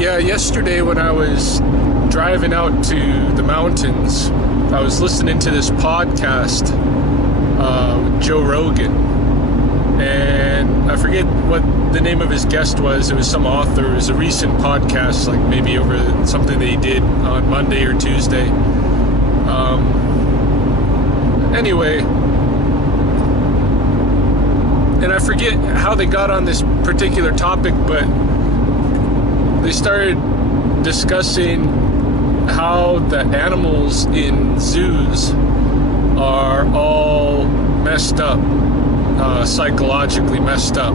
Yeah, yesterday when I was driving out to the mountains, I was listening to this podcast with Joe Rogan, and I forget what the name of his guest was. It was some author. It was a recent podcast, like maybe over something that he did on Monday or Tuesday. Anyway, and I forget how they got on this particular topic, but they started discussing how the animals in zoos are all messed up, psychologically messed up.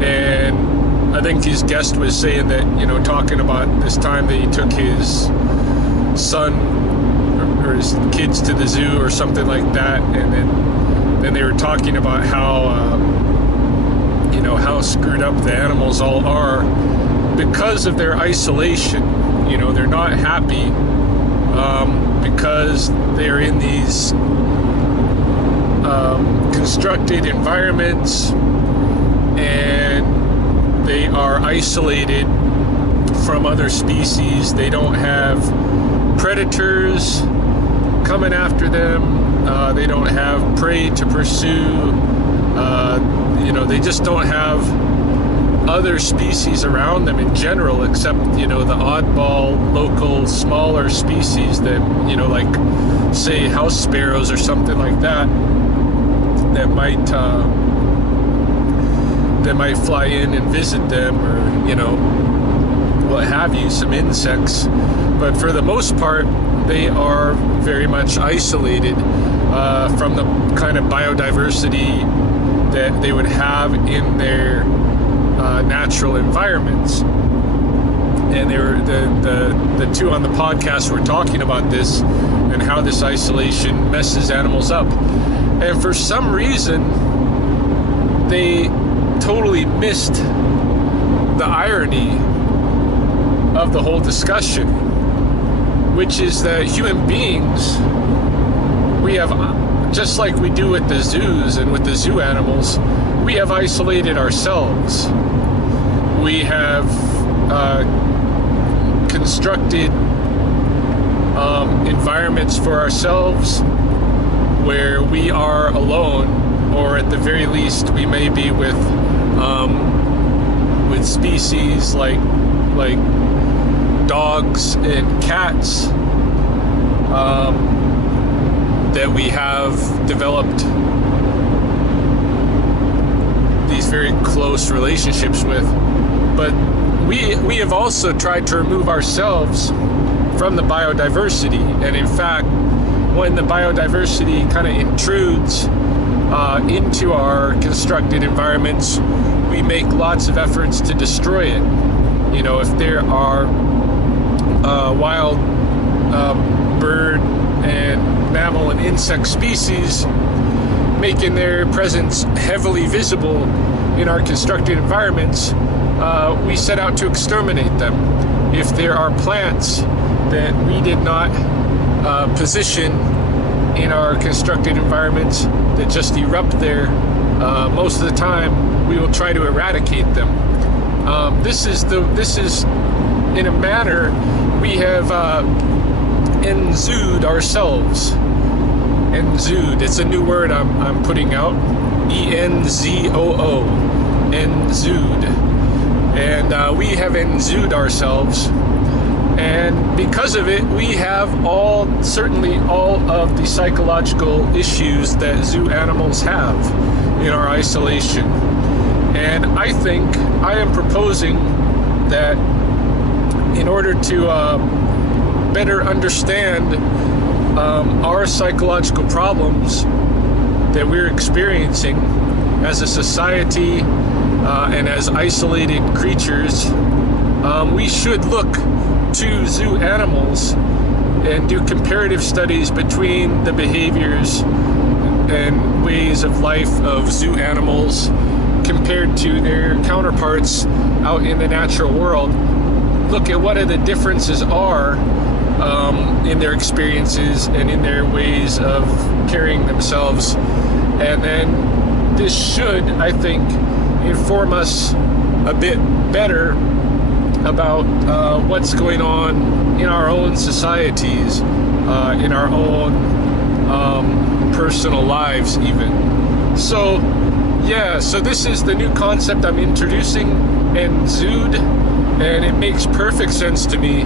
And I think his guest was saying that, talking about this time that he took his son or his kids to the zoo or something like that, and then they were talking about how screwed up the animals all are because of their isolation. They're not happy because they're in these constructed environments, and they are isolated from other species. They don't have predators coming after them. They don't have prey to pursue. They just don't have other species around them in general, except, the oddball, local, smaller species that, like, say, house sparrows or something like that, that might fly in and visit them, or, what have you, some insects. But for the most part, they are very much isolated from the kind of biodiversity that they would have in their natural environments. And they were the two on the podcast were talking about this and how this isolation messes animals up. And for some reason, they totally missed the irony of the whole discussion, which is that human beings, we have, just like we do with the zoos and with the zoo animals, we have isolated ourselves. We have constructed environments for ourselves where we are alone, or at the very least we may be with species like dogs and cats that we have developed these very close relationships with. But we have also tried to remove ourselves from the biodiversity. And in fact, when the biodiversity kind of intrudes into our constructed environments, we make lots of efforts to destroy it. If there are wild bird and mammal and insect species making their presence heavily visible in our constructed environments, we set out to exterminate them. If there are plants that we did not position in our constructed environments that just erupt there, most of the time we will try to eradicate them. This is in a manner we have Enzooed ourselves. Enzooed. It's a new word I'm putting out. Enzoo. Enzooed. And we have Enzooed ourselves. And because of it, we have certainly all of the psychological issues that zoo animals have in our isolation. And I think I am proposing that in order to better understand our psychological problems that we're experiencing as a society and as isolated creatures, we should look to zoo animals and do comparative studies between the behaviors and ways of life of zoo animals compared to their counterparts out in the natural world. Look at what the differences are in their experiences and in their ways of carrying themselves. And then this should, I think, inform us a bit better about what's going on in our own societies, in our own personal lives even. So this is the new concept I'm introducing, Enzoo, and it makes perfect sense to me.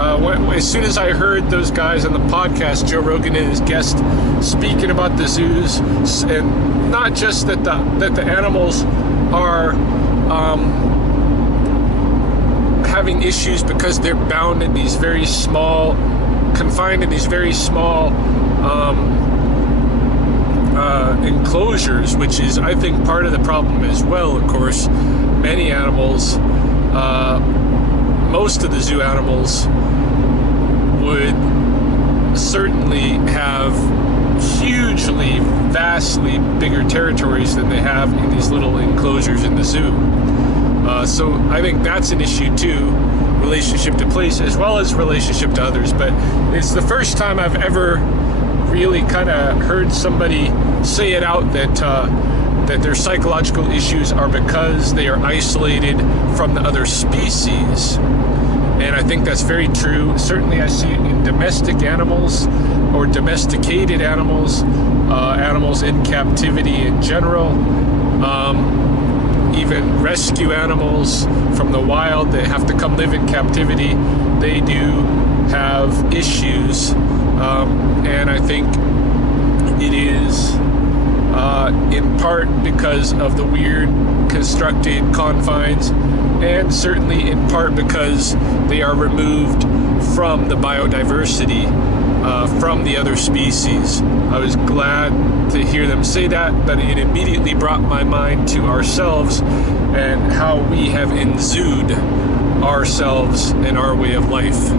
As soon as I heard those guys on the podcast, Joe Rogan and his guest, speaking about the zoos, and not just that the animals are having issues because they're bound in these very small, confined in these very small enclosures, which is, I think, part of the problem as well. Of course, many animals, most of the zoo animals would certainly have hugely, vastly bigger territories than they have in these little enclosures in the zoo. So I think that's an issue too, relationship to place as well as relationship to others. But it's the first time I've ever really kind of heard somebody say it out that their psychological issues are because they are isolated from the other species. And I think that's very true. Certainly I see it in domestic animals or domesticated animals, animals in captivity in general, even rescue animals from the wild that have to come live in captivity. They do have issues, and I think it is in part because of the weird constructed confines, and certainly in part because they are removed from the biodiversity, from the other species. I was glad to hear them say that, but it immediately brought my mind to ourselves and how we have enzooed ourselves and our way of life.